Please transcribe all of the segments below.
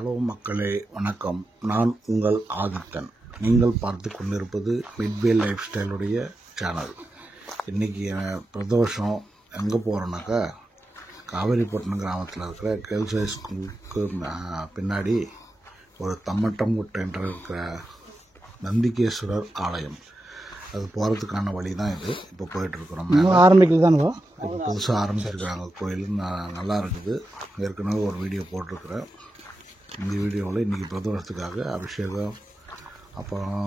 Hello மக்களே, வணக்கம். நான் உங்கள் ஆதித்தன். நீங்கள் பார்த்து கொண்டிருப்பது மிட்வே லைஃப் ஸ்டைலுடைய சேனல். இன்றைக்கி பிரதோஷம் எங்கே போகிறோன்னாக்கா, காவேரிப்பட்டினம் கிராமத்தில் இருக்கிற கேர்ள்ஸ் ஹை ஸ்கூலுக்கு பின்னாடி ஒரு தம்மட்டங்குட்டைன்ற இருக்கிற நந்திகேஸ்வரர் ஆலயம், அது போகிறதுக்கான வழி தான் இது. இப்போ போயிட்டுருக்குறோம். ஆரம்பிக்கல தானே, இப்போ புதுசாக ஆரம்பிச்சிருக்கிறாங்க. கோயில் நல்லா இருக்குது. ஏற்கனவே ஒரு வீடியோ போட்டிருக்கிறேன். இந்த வீடியோவில் இன்றைக்கி பிரதோஷத்துக்காக அபிஷேகம் அப்புறம்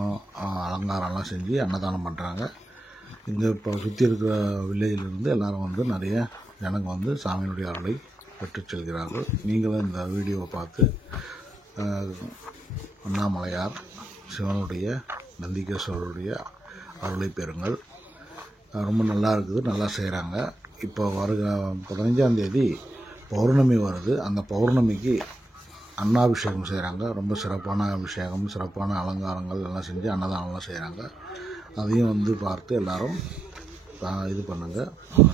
அலங்காரம்லாம் செஞ்சு அன்னதானம் பண்ணுறாங்க. இங்கே இப்போ சுற்றி இருக்கிற வில்லேஜிலிருந்து எல்லோரும் வந்து நிறைய ஜனங்க வந்து சாமியினுடைய அருளை பெற்று செல்கிறார்கள். நீங்களும் இந்த வீடியோவை பார்த்து அண்ணாமலையார் சிவனுடைய நந்திகேஸ்வரருடைய அருளை பெறுங்கள். ரொம்ப நல்லா இருக்குது, நல்லா செய்கிறாங்க. இப்போ வருகிற 15ஆம் தேதி பௌர்ணமி வருது. அந்த பௌர்ணமிக்கு அன்னாபிஷேகம் செய்கிறாங்க. ரொம்ப சிறப்பான அபிஷேகம், சிறப்பான அலங்காரங்கள் எல்லாம் செஞ்சு அன்னதானம்லாம் செய்கிறாங்க. அதையும் வந்து பார்த்து எல்லோரும் இது பண்ணுங்கள்,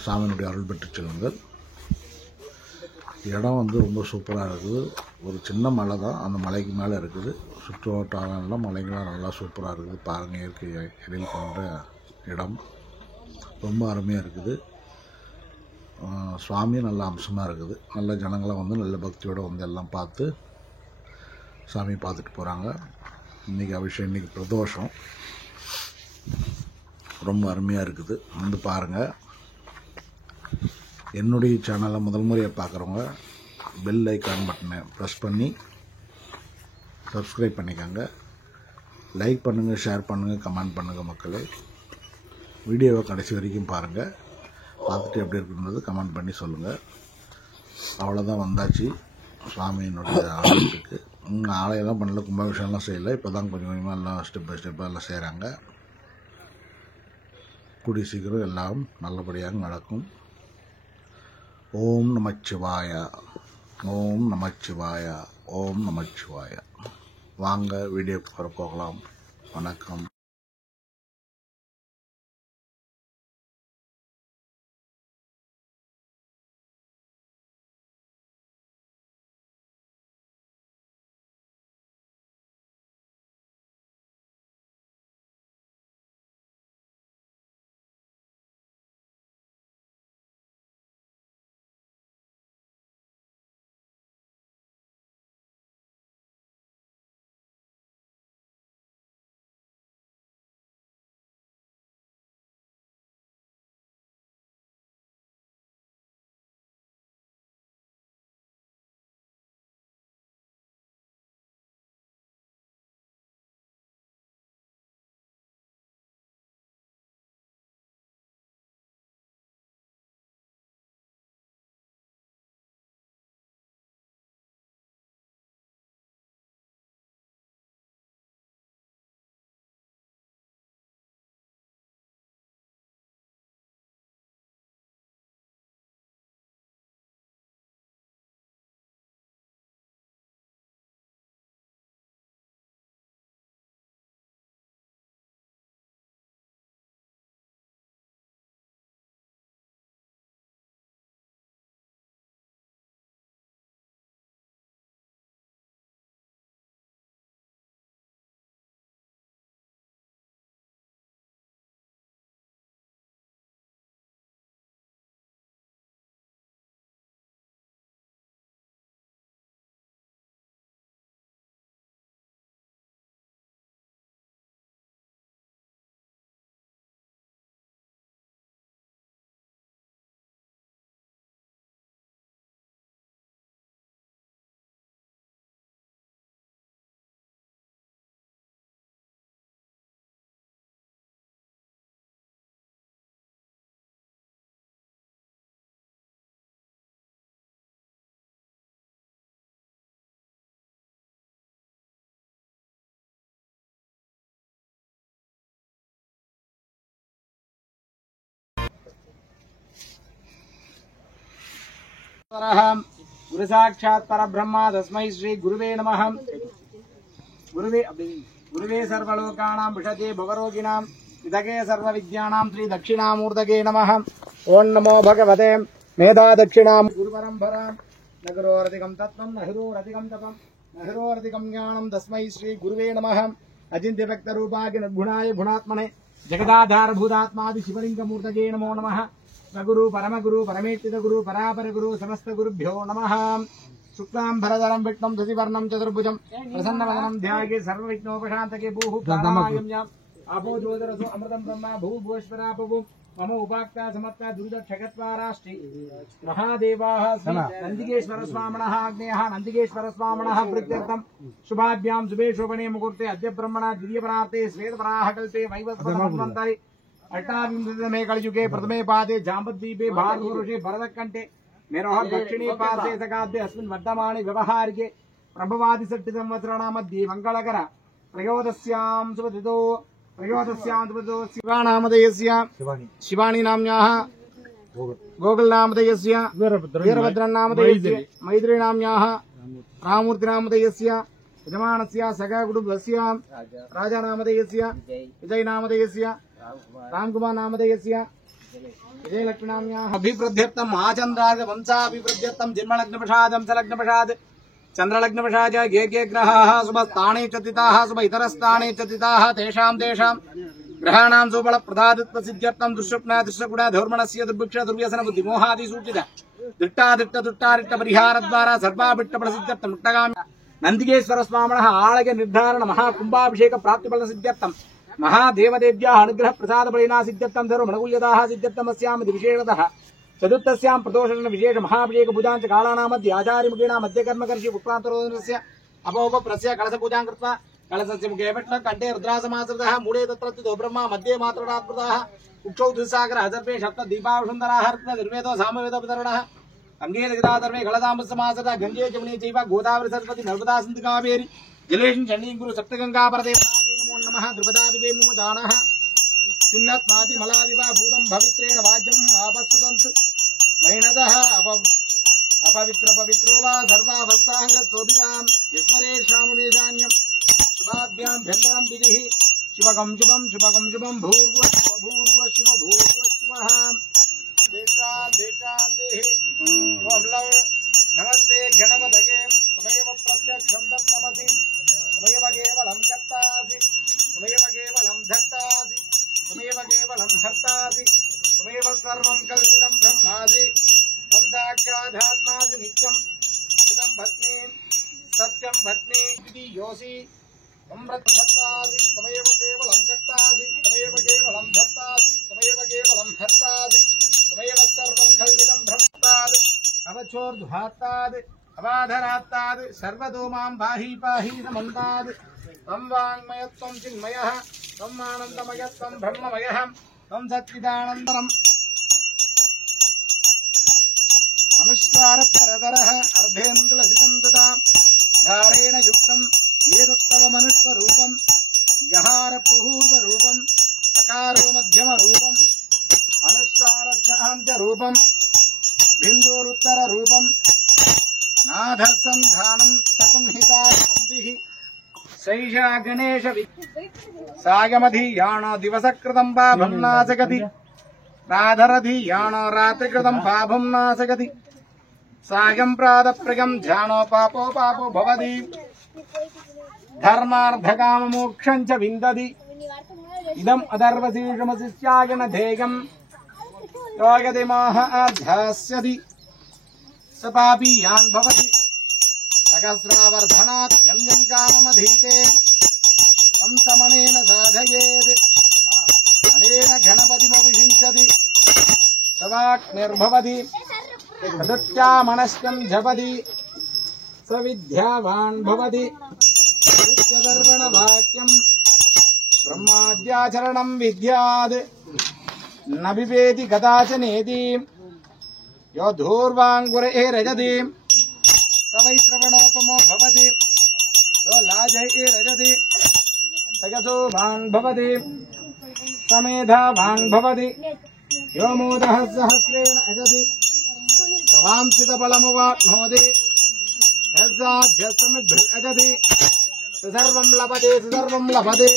சாமியினுடைய அருள் பெற்று செல்லுங்கள். இடம் வந்து ரொம்ப சூப்பராக இருக்குது. ஒரு சின்ன மலை தான், அந்த மலைக்கு மேலே இருக்குது. சுற்று வட்டாரம்லாம் மலைகள்லாம் நல்லா சூப்பராக இருக்குது. பாருங்கள், இயற்கை எழில் கொண்ட இடம் ரொம்ப அருமையாக இருக்குது. சுவாமி நல்ல அம்சமாக இருக்குது. நல்ல ஜனங்களாம் வந்து நல்ல பக்தியோடு வந்து எல்லாம் பார்த்து சாமி பார்த்துட்டு போகிறாங்க. இன்றைக்கி அபிஷேகம், இன்றைக்கி பிரதோஷம் ரொம்ப அருமையாக இருக்குது. வந்து பாருங்கள். என்னுடைய சேனலை முதல் முறையாக பார்க்குறவங்க பெல் ஐக்கான் பட்டனை ப்ரெஸ் பண்ணி சப்ஸ்கிரைப் பண்ணிக்கோங்க. லைக் பண்ணுங்கள், ஷேர் பண்ணுங்கள், கமெண்ட் பண்ணுங்கள். மக்களே, வீடியோவை கடைசி வரைக்கும் பாருங்கள். பார்த்துட்டு எப்படி இருக்குன்றது கமெண்ட் பண்ணி சொல்லுங்கள். அவ்வளோதான், வந்தாச்சு சுவாமியினுடைய ஆலயத்துக்கு. ஆலயம்லாம் பண்ணல, கும்பாபிஷேகம்லாம் செய்யலை. இப்போ தான் கொஞ்சம் கொஞ்சமாக எல்லாம் ஸ்டெப் பை ஸ்டெப்பாக எல்லாம் செய்கிறாங்க. கூடிய சீக்கிரம் எல்லாம் நல்லபடியாக நடக்கும். ஓம் நமச்சிவாய, ஓம் நமச்சிவாய, ஓம் நமச்சிவாய. வாங்க வீடியோக்கு போகலாம். வணக்கம். गुरु साक्षात् परब्रह्म तस्मै श्री गुरुवे नमः। गुरुवे सर्वलोकानां विषजे भवरोगिणां विदगे सर्वविद्यानां श्री दक्षिणामूर्तये नमः। ओं नमो भगवते मेधा दक्षिणां गुरुपरम्परां नगरोरधिकं तत्त्वं नहिरोरधिकं तपं नहरोरधिकं ज्ञानं तस्मै श्री गुरुवे नमः। अचिन्त्य व्यक्त रूपाय निर्गुणाय गुणात्मने जगदाधार भूतात्मादि शिवलिंगमूर्तये नमो नमः। सगुरु परमगुरु परमेष्ठित गुरु परापर गुरु समस्त गुरुभ्यो नमः। शुक्लां भरधरं विष्णुं शशिवर्णं चतुर्भुजं प्रसन्नवदनं ध्याये सर्वविघ्नोपशान्तके भूः प्राणायाम्याम् आपो ज्योतिरसो अमृतं ब्रह्म भूभुवस्वरापभु मम उपाक्ता समत्ता दुर्दक्षगत्वाराष्टि महादेवाः श्री नन्दिकेश्वर स्वामिनः आग्नेयः नन्दिकेश्वर स्वामिनः प्रीत्यर्थं शुभाभ्यां शुभे शोभने मुहूर्ते अद्य ब्रह्मण द्वितीयपरार्थे श्वेतपराः कल्पे वैवस्वतमन्वन्तरे अष्टाविंशतितमे कलियुगे प्रथमे पादे जाम्बद्वीपे भारतवर्षे भरतकण्ठे मेरोः दक्षिणे पार्श्वे सकाब्दे अस्मिन् वर्तमाने व्यवहारिके प्रभवादिषट्टि संवत्सराणां मध्ये मङ्गलकर प्रयोदस्यां सुपतितो शिवानामधेयस्य शिवानी नाम्न्याः गोकुलनामधेयस्य वीरभद्रनामधेयस्य मैत्रीनाम्न्याः राममूर्तिनामधेयस्य यजमानस्य सखकुटुम्बस्य राजानामधेयस्य विजयनामधेयस्य रामकुमारनामधेयस्य विजयलक्ष्मीनाम्न्याः अभिवृद्ध्यर्थम् आचन्द्रार्घ वंशाभिवृद्ध्यर्थम् जन्मलग्नपशादं सलग्नपशाद् चंद्रलग्नवशाच ये ग्रहाः शुभस्थाने चतिताः शुभ इतरस्थाने चतिताः तेषां ग्रहाणां सुबलप्रदादित्वसिद्ध्यर्थं दुष्स्वप्न दुष्टगुण धौर्मणस्य दुर्भिक्ष दुर्व्यसन बुद्धिमोहादि सूचित दिट्टादिट्ट परिहारद्वारा सर्वाभिट्टफलसिद्ध्यर्थं मुक्तगामि नन्दिकेश्वर स्वामिनः आलय निर्धारण महाकुम्भाभिषेक प्राप्तिफल सिद्ध्यर्थं महादेवदेव्याः अनुग्रह प्रसाद बलिना सिद्ध्यर्थं धर्मणकुल्यदाः सिद्ध्यर्थम् अस्यामिति विशेषतः चतुर्थस्यां प्रदोषण विशेष महाभिषेक पूजांच कालानां मध्ये आचार्यमुखेन मध्य कर्मकर्षि पुष्पान्तरोदनस्य अपोपप्रस्य कलश पूजां कृत्वा कलशस्य मुखे विष्णु कंठे रुद्रासमाश्रितः मूले तत्रत्थितो ब्रह्मा मध्ये मातृणात्मतः उक्षौ दुस्सागरः सर्वे सप्त दीपावसुन्दराः निर्वेदो सामवेदो वितरणः अंगे गदाधर्मे कलशाम्बुसमाश्रितः गंगे जमुने चैव गोदावरी सरस्वती नर्मदा सिन्धु कावेरी जलेशं चण्डी गुरु सप्तगंगापरदे नमो नमः द्रुपदादिवे नमो जानः सिन्नत्माति मलादिवा भूतं भवित्रेण वाज्यम् आपस्तुतन्तु मैनदः अपवित्र पवित्रो वा सर्वावस्थाङ्गतोऽभिवां यस्मरेषामुवेदान्यं शुभाभ्यां भ्यन्तरं विधिः शिवकं शुभं भूर्भुवः शिव भूर्भुवः देशां देहि ओं लव नमस्ते गणपतये त्वमेव प्रत्यक्षं दत्तमसि त्वमेव केवलं कर्तासि त्वमेव केवलं धर्तासि त्वमेव केवलं हर्तासि त्वमेव सर्वं कल्पितं ब्रह्मासि त्वं साक्षादात्मासि नित्यं कृतं भस्मी सत्यं भस्मी इति योऽसि त्वं भर्तासि त्वमेव केवलं कर्तासि त्वमेव केवलं धर्तासि त्वमेव केवलं हर्तासि त्वमेव सर्वं कल्पितं ब्रह्मात् अवचोर्ध्वात्तात् अवाधरात्तात् सर्वतो मां पाहि नमन्तात् त्वं वाङ्मयत्वं चिन्मयः त्वम् आनन्दमयत्वं ब्रह्ममयः त्वं सच्चिदानन्दरम् अनुष्कारपरदरः अर्धेन्द्रलसितं तथा धारेण युक्तं एतत्तव मनुष्वरूपं गहारपुहूर्वरूपम् अकारो मध्यमरूपम् अनुष्वारज्ञान्त्यरूपं बिन्दुरुत्तररूपं नाधसन्धानं सकुंहिता सन्धिः सैषा गणेश सायमधीयाण दिवसकृतं पापं नाशकति राधरधीयाण रात्रिकृतं पापं नाशकति सायं प्रातःप्रियं ध्यानो पापो भवति धर्मार्थकाममोक्षं च विन्दति इदम् अदर्वशीर्षमशिष्याय न ध्येयं योगति मोहाध्यास्यति स पापीयान् भवति सहस्रावर्धनात् यं यं काममधीते तं तमनेन साधयेत् अनेन गणपतिमभिषिञ्चति स वाक्निर्भवति तदुच्चामनस्यं जपति स विद्यावान् भवति नित्यदर्पणवाक्यं ब्रह्माद्याचरणं विद्यात् न विवेति कदाचनेति यो धूर्वाङ्कुरे रजति स वै श्रवणोपमो भवति यो लाजये रजति स यशोवान् भवति स मेधावान् भवति यो मोदः सहस्रेण अजति स वाञ्छितफलमुवाप्नोति यस्याध्यस्तमिद्भिरजति स सर्वं लभते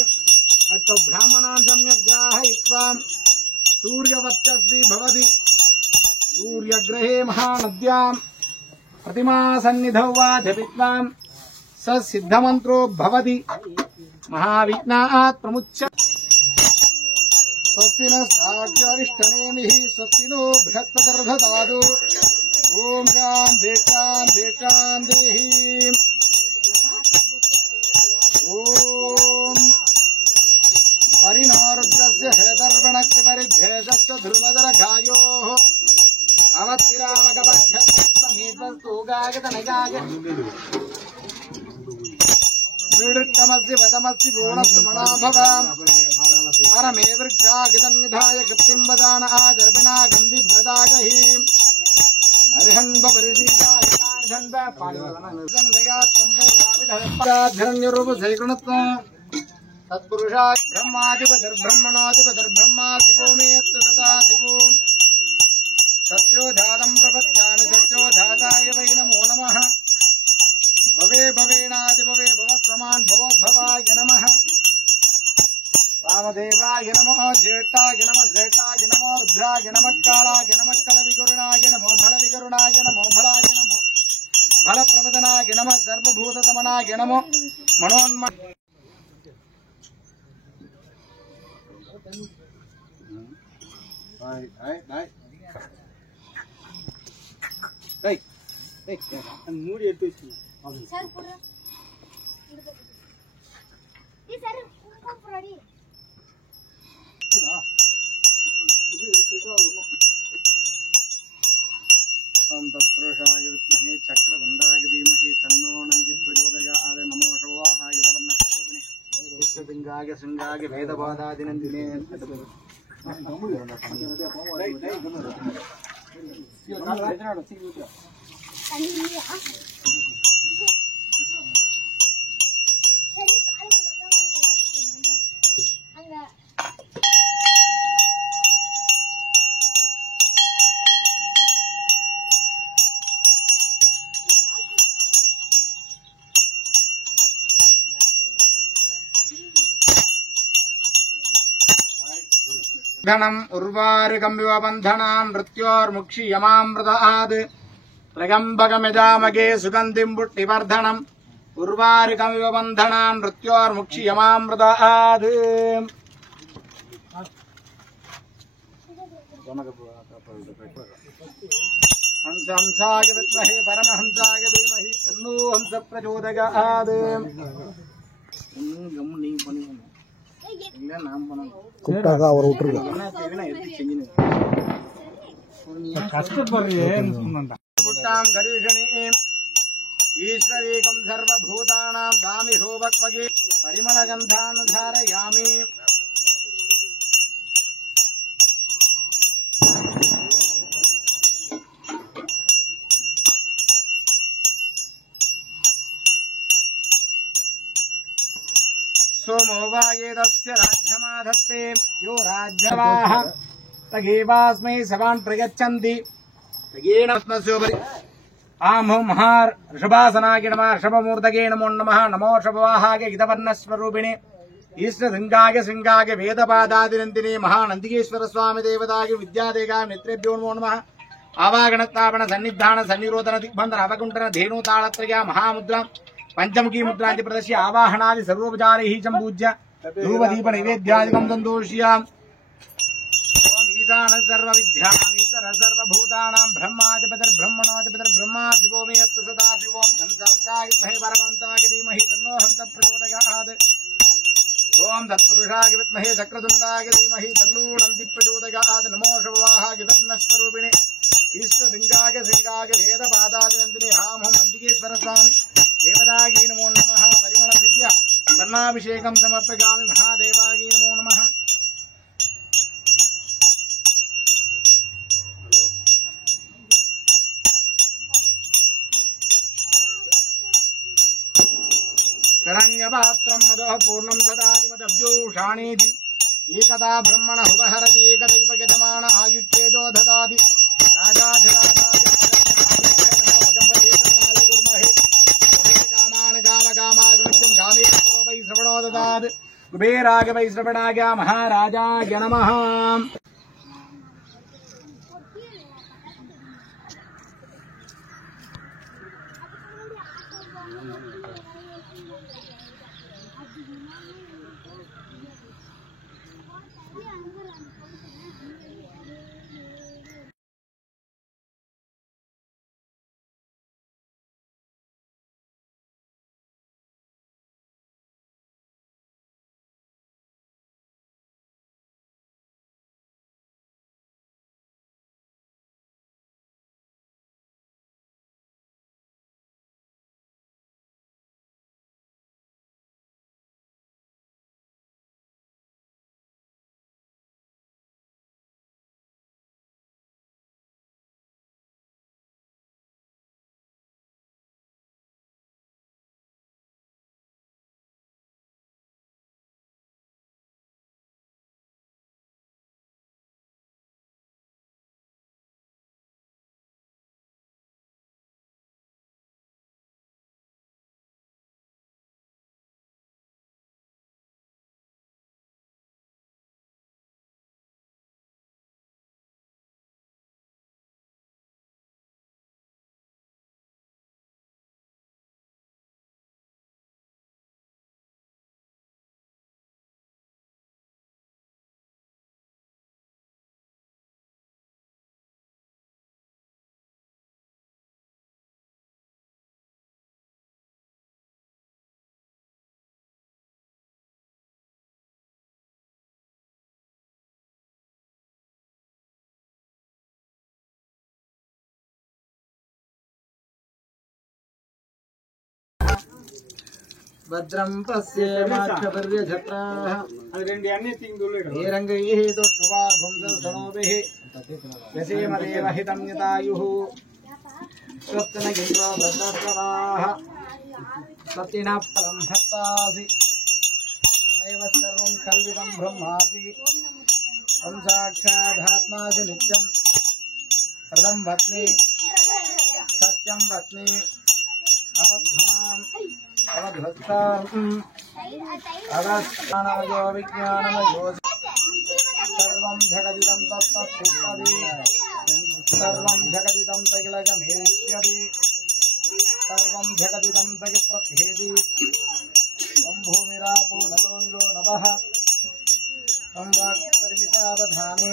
अट्टो ब्राह्मणान् सम्यक् ग्राहयित्वा सूर्यवर्चस्वी भवति सूर्यग्रहे महानद्यां प्रतिमा सन्निधौ वा जपित्वां स सिद्धमंत्रो भवति महाविघ्नात् प्रमुच्य स्वस्ति न साक्षारिष्ठनेमिः स्वस्ति नो बृहत्पतिर्दधातु ओम शान्ति शान्ति शान्तिः ओम परिणारुद्रस्य हेतर्वणक् परिद्धेशस्य ध्रुवदरघायोः अवत्तिरामगवध्यस्तमेतस्तोगागतनगाय विडुट्टमस्य वदमस्य पूर्णस्य मनाभवाम् परमे वृक्षागितन्निधाय कृत्तिम् वदान आजर्पिणा गम्भिभ्रदागहीम् तत्पुरुषा ब्रह्माधिपतिर्ब्रह्मणाधिपतिर्ब्रह्मा शिवो मे यत्र सदा शिवो सत्योधातम् प्रपत्यामि सत्योधाताय वै नमो नमः भवे भवेनादिभवे भवस्वमान् भवोद्भवाय नमः वामदेवाय नमः ज्येष्ठाय नमः श्रेष्ठाय नमो रुद्राय नमः कालाय नमः कलविकरुणाय नमो फलविकरुणाय नमो फलाय नमो फलप्रवदनाय नमः सर्वभूततमनाय नमो मनोन्म मूडी எடுத்து சார் போடுற இது சார் போடுறடி ओम तत्पुरुषाय विद्महे चक्रदण्डाय धीमहि तन्नो नन्दिः प्रचोदयात् नमो शोभाय दवन्नस्तोभिने विश्वलिङ्गाय शृङ्गाय वेदपादादिनन्दिने धनम उर्वारुकमिव बन्धनां मृत्योर्मुक्षीयमामृतात् त्र्यम्बकमिदामगे सुगन्धिं पुष्टिवर्धनम् उर्वारुकमिव बन्धनां मृत्योर्मुक्षीयमामृतात् हंसाय विद्महे परमहंसाय धीमहि तन्नो हंस प्रचोदयात् கூப்பிட்டாக்கா அவர் விட்டுருக்கோம் ईश्वरीकं सर्वभूतानां गामिहो वक्वगे परिमलगन्धानुधारयामि सोमो वागेदस्य राज्यमाधत्ते यो राज्यवाः तगेवास्मै सवान् प्रगच्छन्ति तगेन स्मस्योपरि आमो महार ऋषभासनाय नमः ऋषभमूर्तये नमो नमः नमो ऋषभवाहाय गीतवर्णस्वरूपिणे ईश्वरलिङ्गाय शृङ्गाय वेदपादादिनन्दिने महानन्दिकेश्वर स्वामी देवताय विद्यादेगाय नेत्रेभ्यो नमो नमः आवागणतापण सन्निधान सन्निरोधन दिग्बन्धन अवकुण्ठन धेनुतालत्रया महामुद्रा पंचमुखी मुद्रांति प्रदर्श्य आवाहनादि सर्वोपचारैः सम्पूज्य धूपदीप नैवेद्यादिकं सन्तोष्यामि ओम ईशान सर्वविद्यानां ईश्वर सर्वभूतानां ब्रह्माधिपतिर्ब्रह्मणोऽधिपतिर्ब्रह्मा शिवो मे यत्र सदा शिवो हंसाय विद्महे परमहंसाय धीमहि तन्नो हंस प्रचोदयात् ओम तत्पुरुषाय विद्महे चक्रतुण्डाय धीमहि तन्नो नन्दिः प्रचोदयात् नमो शोभाय धर्मस्वरूपिणे ईश्वरलिङ्गाय शृङ्गाय वेदपादादिनन्दिने हां नन्दिकेश्वर स्वामी देवदाय नमो नमः परिमल विद्या कर्णाभिषेकं समर्पयामि महादेवाय नमो नमः करण्यपात्रं मदः पूर्णं ददाति मदब्जोषाणीति एकदा ब्रह्मण उपहरति एकदैव यजमान आयुष्येजो ददाति राजाधिराजाय वै श्रवणो ददात् कुबेराय वै श्रवणाय महाराजाय नमः భద్రం పశ్యేమాక్షపర్యజత్రాః శ్రీరంగైః తుష్టువాగుంసనోభిః యసేమదేవ హితం యతాయుః స్వస్తిన గిరిలో భద్రప్రవాః సత్యేన ఫలం భక్తాసి నైవ సర్వం కల్విదం బ్రహ్మాసి తం సాక్షాదాత్మాసి నిత్యం సర్వం వత్మి సత్యం వత్మి అవధ్వాం అవధ్వస్తాం అవస్థానమయో విజ్ఞానమయో సర్వం జగదిదం తత్తత్తిష్టతి సర్వం జగదిదం తగిలగమేష్యతి సర్వం జగదిదం తగి ప్రత్యేది తం భూమిరాపో నలో నిరో నభః తం వాక్పరిమితావధానే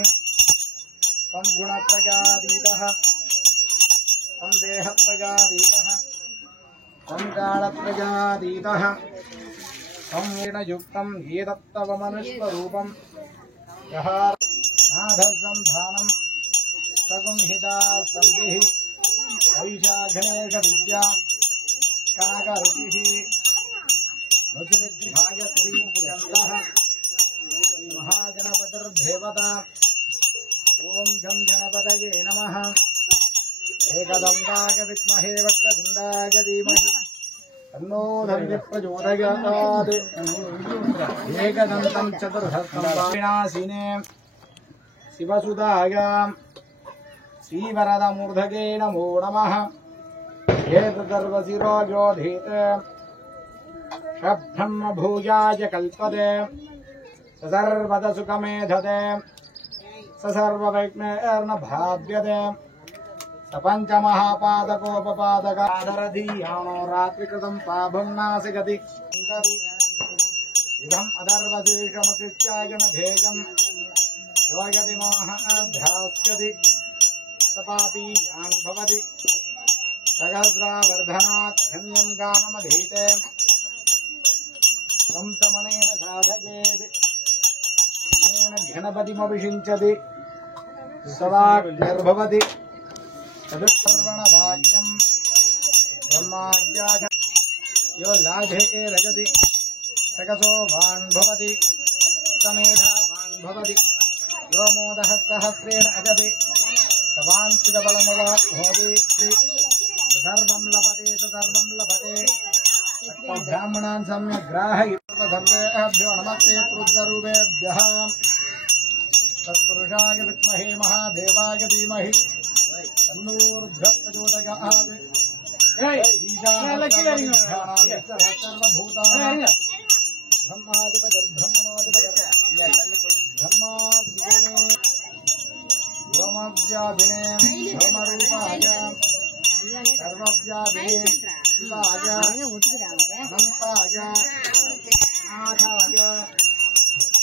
తం గుణప్రగాదీతః తం దేహప్రగాదీతః తం కాళప్రగాదీతః తం యుక్తం ఏదత్తవమనుస్వరూపం యః నాథసంధానం సగుంహితా సంధిః వైశా గణేశ విద్యా కనకరుచిః రుచివిద్విభాగశ్రీ చంద్రః మహాగణపతిర్దేవత ఓం గం గణపతయే నమః ఏకదంతాయ విద్మహే వక్రతుండాయ ధీమహి తన్నో ధన్య ప్రచోదయాత్ ఏకదంతం చతుర్హస్తం వినాశినే శివసుదాయ శ్రీవరదమూర్ధగే నమో నమః ఏతదర్వశిరోజోధీత బ్రహ్మ భూయాయ కల్పతే సర్వద సుఖమేధతే సర్వవిఘ్నైర్న భావ్యతే సపంచమహాపాదకోపపాదకాదరధీయానో రాత్రికృతం పాపం నాసిగతి ఇదం అధర్వశీర్షమతిత్యాయన భేగం యోగతి మోహాధ్యాస్యతి సపాపీ యాన్ భవతి సహస్రావర్ధనాధ్యన్యం గానమధీతే సంతమనేన సాధయేత్ గణపతిమభిషించతి సదాగ్నిర్భవతి తదుపర్వణవాక్యం బ్రహ్మాద్యాజ యో లాఘే రజతి సకసోభాన్ భవతి సమేధావాన్ భవతి యో మోదః సహస్రేణ అజతి సవాంఛితబలమవాప్నోతి సర్వం లభతే సర్వం లభతే బ్రాహ్మణాన్ సమ్యగ్రాహయిత్వ సర్వేభ్యో నమస్తే రుద్రరూపేభ్యః తత్పురుషాయ విద్మహే మహాదేవాయ ధీమహి తన్నో రుద్రః ప్రచోదయాత్ సర్వభూతానాం బ్రహ్మాధిపతిర్బ్రహ్మణోధిపతిర్ బ్రహ్మాధిపతిర్ వ్యోమవ్యాధినే వ్యోమరూపాయ సర్వవ్యాధినే శివాయ అనంతాయ నాథాయ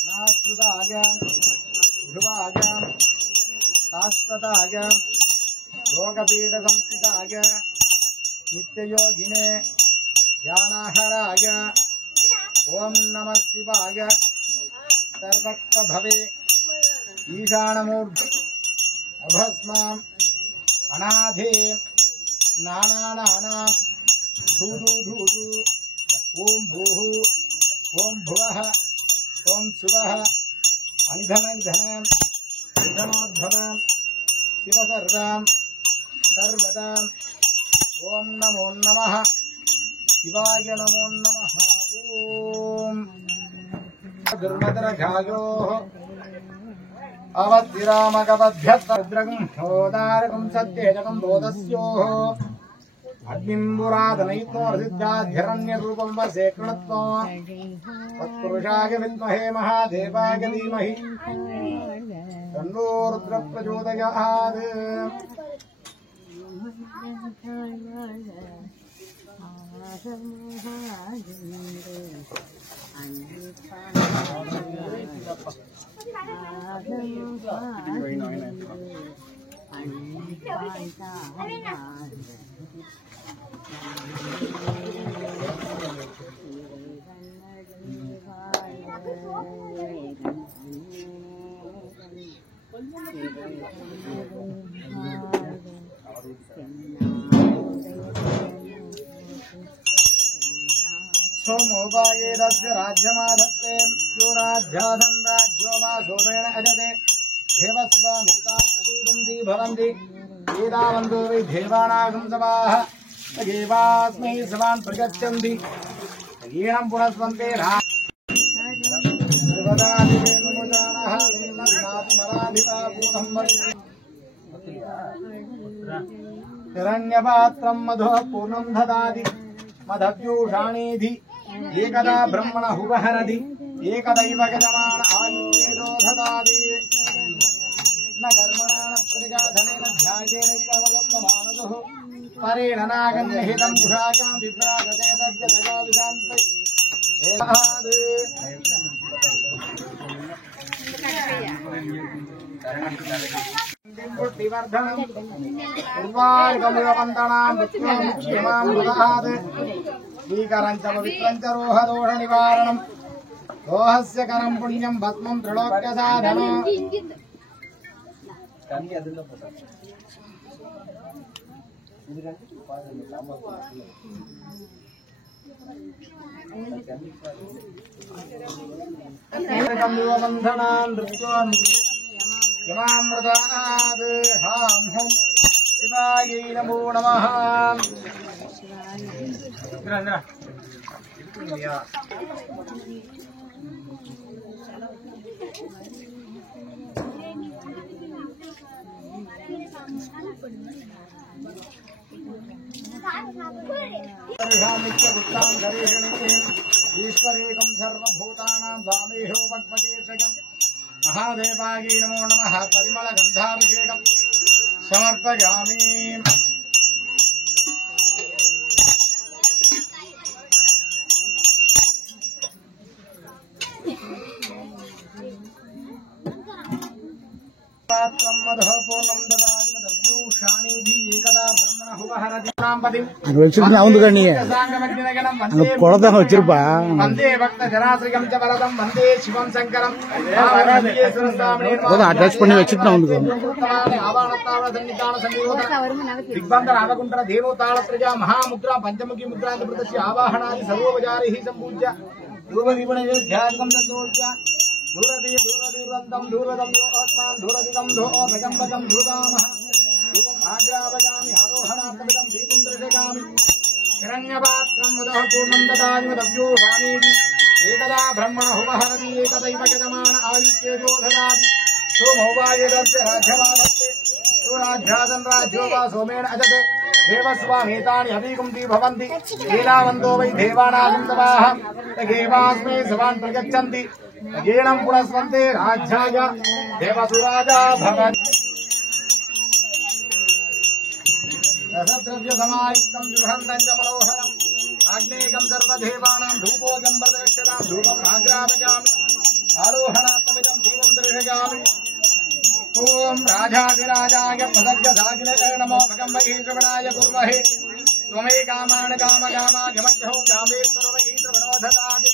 నాశ్రుతాయ ధ్రువాయ శాశ్వతాయ రోగపీడసంస్థితాయ నిత్యయోగినే ధ్యానాహరాయ ఓం నమః శివాయ సర్వత్రభవే ఈశానమూర్తి అభస్మాం అనాథే నానానానా ధూధూ ధూధూ ఓం భూః ఓం భువః ఓం శుభః అనిధననిధనం నిధనోద్భవం శివసర్వాం సర్వదాం ఓం నమో నమః శివాయ నమో నమః ఓం దుర్మదరఘాయోః అవద్విరామకవద్భ్యద్రగం హోదారకం సత్యేజకం బోధస్యోః అగ్నింబురాధనైత్నోర్సిద్ధాధ్యరణ్యరూపం వసే కృణత్వం తత్పురుషాయ విద్మహే మహాదేవాయ ధీమహి తన్నో రుద్రః ప్రచోదయాత్ సోమో सोमोपायेदस्य राज्यमाधत्ते यो राज्याधन् राज्यो वा सोमेण अजते देवस्वामितादीगुन्दी भवन्ति वेदावन्तो वै देवानागं सभाः देवास्मै सवान् प्रगच्छन्ति येनं पुनस्वन्ते हिरण्यपात्रं मधुः पूर्णं ददाति मधव्यूषाणीधि एकदा ब्रह्मणः उपहरति एकदैव गजमान आयुर्वेदो ददाति न कर्मणा न प्रतिगाधनेन ध्यायेनैकमगोत्तमानदुः परेण नागन्यहितं कुशाकां विभ्राजते तज्जतयो विशान्ते पुष्टिवर्धनम् उर्वारुकमिववन्दनाम् क्षमाम् ददात् स्वीकरम् च पवित्रम् च रोहदोषनिवारणम् दोहस्य करम् पुण्यम् भस्मम् त्रिलोक्यसाधनम् बन्धनान् यमामृतानाद् हां हुं शिवायै नमो नमः ईश्वरेकं सर्वभूतानां स्वामीहो पद्मकेशकम् महादेवायै नमो नमः परिमलगन्धाभिषेकं समर्पयामि पात्रं मधुः पूर्णं ददाति मधव्यूषाणीधि एकदा ब्रह्मणः उपहरति அது வச்சிருக்கா வந்து நீ குளத்தான் வச்சிருப்பா वन्दे भक्तजनाश्रियं च वरदं वन्दे शिवं शङ्करं அட்டாச் பண்ணி வச்சுட்டு நான் வந்து दिग्बन्धन आवकुण्ठन देवतालप्रजा महामुद्रा पंचमुखी मुद्रा प्रदर्श्य आवाहनादि सर्वोपचारैः सम्पूज्य पूर्वदीपनैर्ध्यात्मं तन्तोज्य दूरदूरदूरदं दूरदं यो आत्मान् दूरदिदं धो भगम्बदं धूतामः रूपम् आग्रावयामि आरोहणात्मकं दीपं दर्शयामि हिरण्यपात्रं मदः पूर्णं ददामि मदव्यूहानीति एकदा ब्रह्मणः उपहरति एकदैव यजमान आदित्येजो ददाति सोमोपायेदस्य राज्यमाधत्ते यो राज्यादन् राज्यो वा सोमेण अजते देवस्वामेतानि अभिगुन्ती भवन्ति वेदावन्तो वै देवानागं सभाः देवास्मै सवान् प्रगच्छन्ति येनं पुनस्वन्ते राज्याय देवसुराजा भवन्ति रसद्रव्यसमायुक्तं गृहन्तं च मनोहरम् आग्नेयं सर्वदेवानां धूपोऽयं प्रदर्श्यतां धूपम् आग्रापयामि आरोहणात्मकं दीपं दर्शयामि ओम राजाधिराजाय पदज्ञसागिने नमो भगवते श्रवणाय कुर्महे त्वमे कामान् कामकामागमख्यो कामेश्वरवै श्रवणोधतात्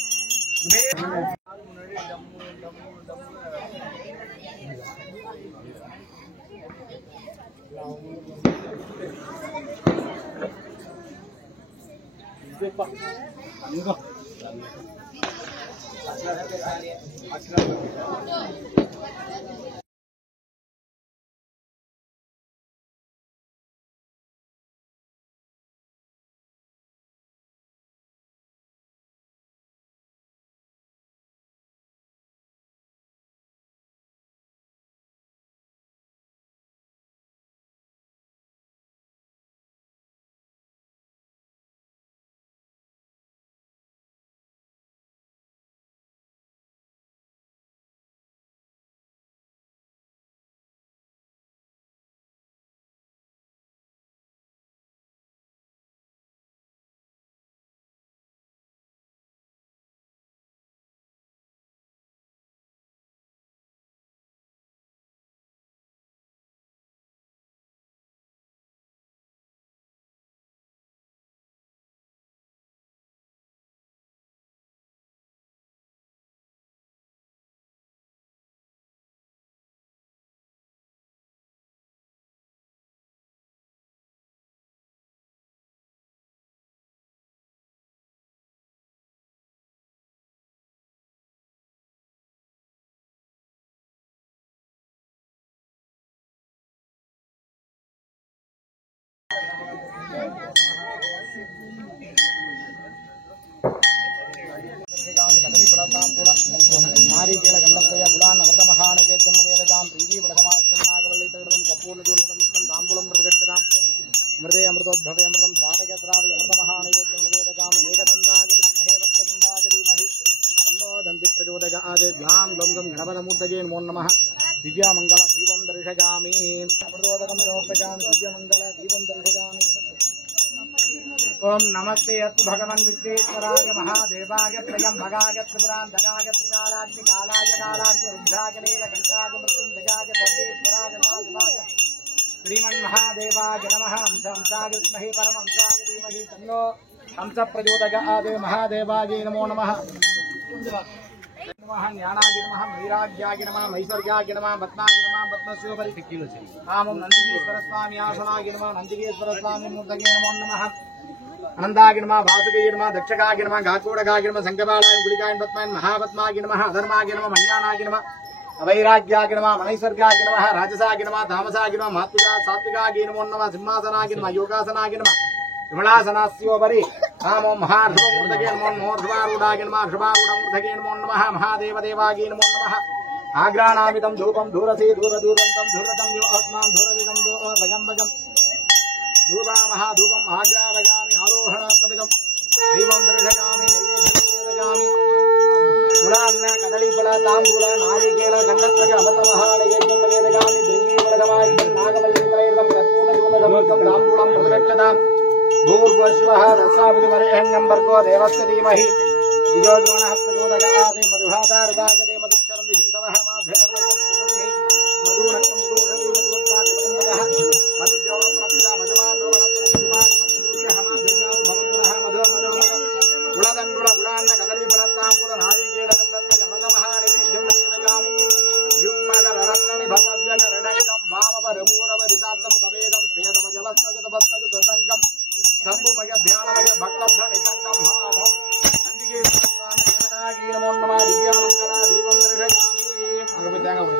अमृतोद्भवे अमृतं द्रावके द्रावके अमृतमहानैवेद्यं निवेदयामि एकदन्ताय विद्महे वक्रतुण्डाय धीमहि तन्नो दन्ति प्रचोदयात् द्वां गं गं गणपतमूर्तये नमो नमः दिव्यमङ्गल दीपं दर्शयामि अमृतोदकं समर्पयामि दिव्यमङ्गल दीपं दर्शयामि ओम नमस्ते अस्तु भगवन् विश्वेश्वराय महादेवाय त्र्यम्बकाय त्रिपुरान्तकाय त्रिकालाग्निकालाय कालाग्नि रुद्राय नीलकण्ठाय मृत्युञ्जयाय सर्वेश्वराय वासुदेवाय श्रीमन्महादेवाय नमः हंसाय विद्महे परमहंसाय धीमहि तन्नो हंसप्रचोदयात् महादेवाय नमो नमः नमः ज्ञानाय नमः वैराग्याय नमः मैश्वर्याय नमः पद्माय नमः पद्मस्योपरि आमं नन्दिकेश्वर स्वामी आसनाय नमः नन्दिकेश्वर स्वामी मूर्तये नमो नमः अनंताय नमः वासुदेवाय नमः दक्षकाय नमः गाकोडकाय नमः संगबालाय गुलिकाय पद्माय महापद्माय नमः अधर्माय नमः मन्यानाय नमः अवैराग्याय नमः मनैसर्गाय नमः राजसाय नमः तामसाय नमः मातुजा सात्विकाय नमो नमः सिंहासनाय नमः योगासनाय नमः विमलासनास्योपरि नमो महार्धवमूर्तये नमो मोर्ध्वारूढाय नमः ऋषभारूढमूर्तये नमो नमः महादेवदेवाय नमो नमः आग्राणामितं धूपं धूरसे धूरदूरन्तं धूरतं यो आत्मां धूरविदं भगं धूपा महाधूपम आग्रावयामि आरोहणार्थमिदं दीपं दर्शयामि नैवेद्यं गुलान्न कदलीफल ताम्बूल नारिकेल गन्धत्वक अमृतमहानैवेद्यं निवेदयामि देवीवरदमायुधं नागवल्लीफलैर्वं कर्पूरधूपधूपं ताम्बूलं प्रतिगच्छतां भूर्भुवस्वः रसाविधिवरेण्यं भर्गो देवस्य धीमहि धियो यो नः प्रचोदयात् मधुहातारदागते मधुक्षरन्ति हिन्दवः माभ्यर्वकं मधुनक्तं मधुषति मधुवत्पादिपन्दकः मधुद्योगप्रभृता गुणदंडुल गुणान्न कदलीफलताम्बूल नारिकेलगन्धत्वक अमृतमहानैवेद्यं निवेदयामि युग्मकररत्ननि भसव्यकरणितं वामपरमूरपरिसात्तं कवेदं श्वेतमजवस्तगतभस्तगतसङ्गं शम्भुमयध्यानमय भक्तभ्रणितङ्गं भावं नन्दिकेश्वर स्वामी देवतायै नमो नमः दिव्यमङ्गला दीपं दर्शयामि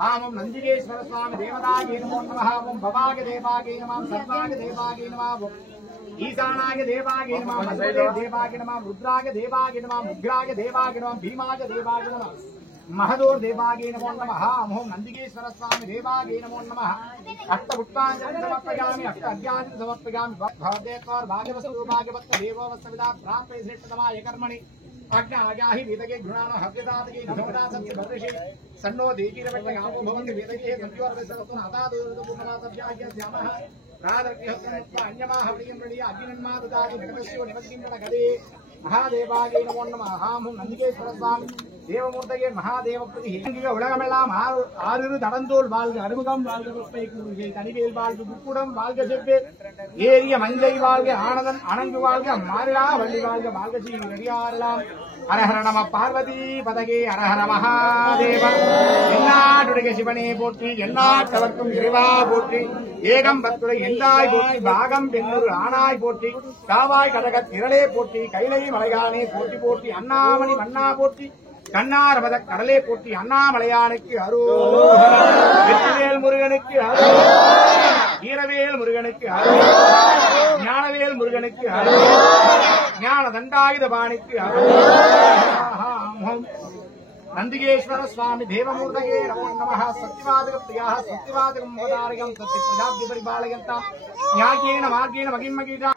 आमं नंदिकेश्वर स्वामी देवतायै नमो नमः ओं भवाय देवायै नमः सर्वाय देवायै नमः ईशानाय देवायै नमः मधुरे देवायै नमः रुद्राय देवायै नमः मुग्राय देवायै नमः भीमाय देवायै नमः महदोर देवायै नमो नमः ओं नंदिकेश्वर स्वामी देवायै नमो नमः अष्टपुष्पाञ्जलिं समर्पयामि अष्ट अर्घ्यानि समर्पयामि भवदेत्वार भागवतो भागवत देवो वत्सविदा प्राप्ते श्रेष्ठतमाय कर्मणि आज्ञा आगाहि वेदके गुणान हव्यदातके घमदा सत्य भद्रशे सन्नो देवीरवट्टगामो भवन्ति वेदके संयोरवसवतु नादादेवपूर्णमातव्याज्ञ स्यामः रादर्ग्यहस्तनत्वा अन्यमाह प्रियं प्रणीय अग्निन्माददातु जगतस्यो निमग्निं महादेवाय नमो नमः ओं नंदिकेश्वर स्वामी தேவமூர்த்தகே மகாதேவ பிரதி உலகமெல்லாம் ஆறு தடந்தோல் வாழ்க அறுமுகம் வாழ்க வெப்பை கூறுகை தனிவேல் வாழ்க முக்குடம் வாழ்க செவ்வே ஏரிய மஞ்சை வாழ்க ஆனந்தன் அணங்கு வாழ்க மாறிடா வள்ளி வாழ்க வாழ்க ஸ்ரீ நடிகாரெல்லாம் அரஹர நம பார்வதி பதகே அரஹர மகாதேவ எந்நாட்டுடைய சிவனே போற்றி எந்நாட்டவர்க்கும் இறைவா போற்றி ஏகம் பத்துடை எந்தாய் போற்றி பாகம் பெண்ணொரு ஆனாய் போற்றி காவாய் கடக திரளே போற்றி கைலை மலையானே போற்றி போற்றி அண்ணாமணி மன்னா போற்றி கண்ணாரமத கடலே போற்றி அண்ணாமலையானுக்கு அரோகரா வெற்றிவேல் முருகனுக்கு அரோகரா வீரவேல் முருகனுக்கு அரோகரா ஞானவேல் முருகனுக்கு அரோகரா ஞான தண்டாயுத பாணிக்கு அரோகரா नंदिकेश्वर स्वामी देवमूर्तये नमो नमः सत्यवादक प्रियाः सत्यवादकं वदारयं सत्य प्रजाभ्य परिपालयन्ता न्यायेन मार्गेण मगिमगिता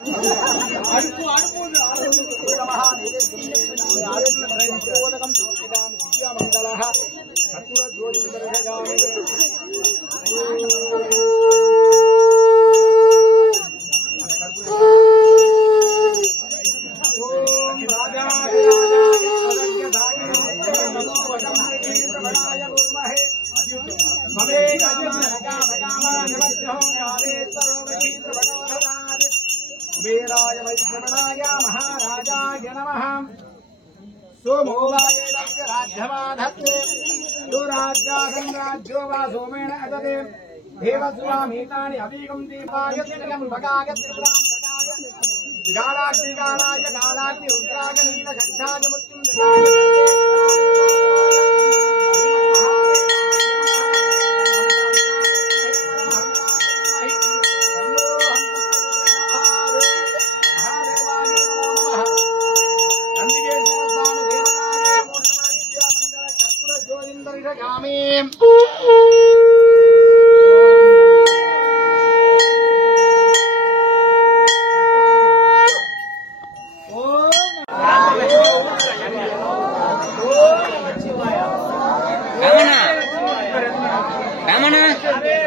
वीराय वैश्रवणाय महाराजाय नमः सोमोवाय राज्यमाधत्ते यो राज्यो वा सोमेन अदते देवस्वामीतानि अवीगं दीपायतिकं भगायतिकं गालाग्निगालाय गालाग्नि रुद्राय नीलकण्ठाय Ramana.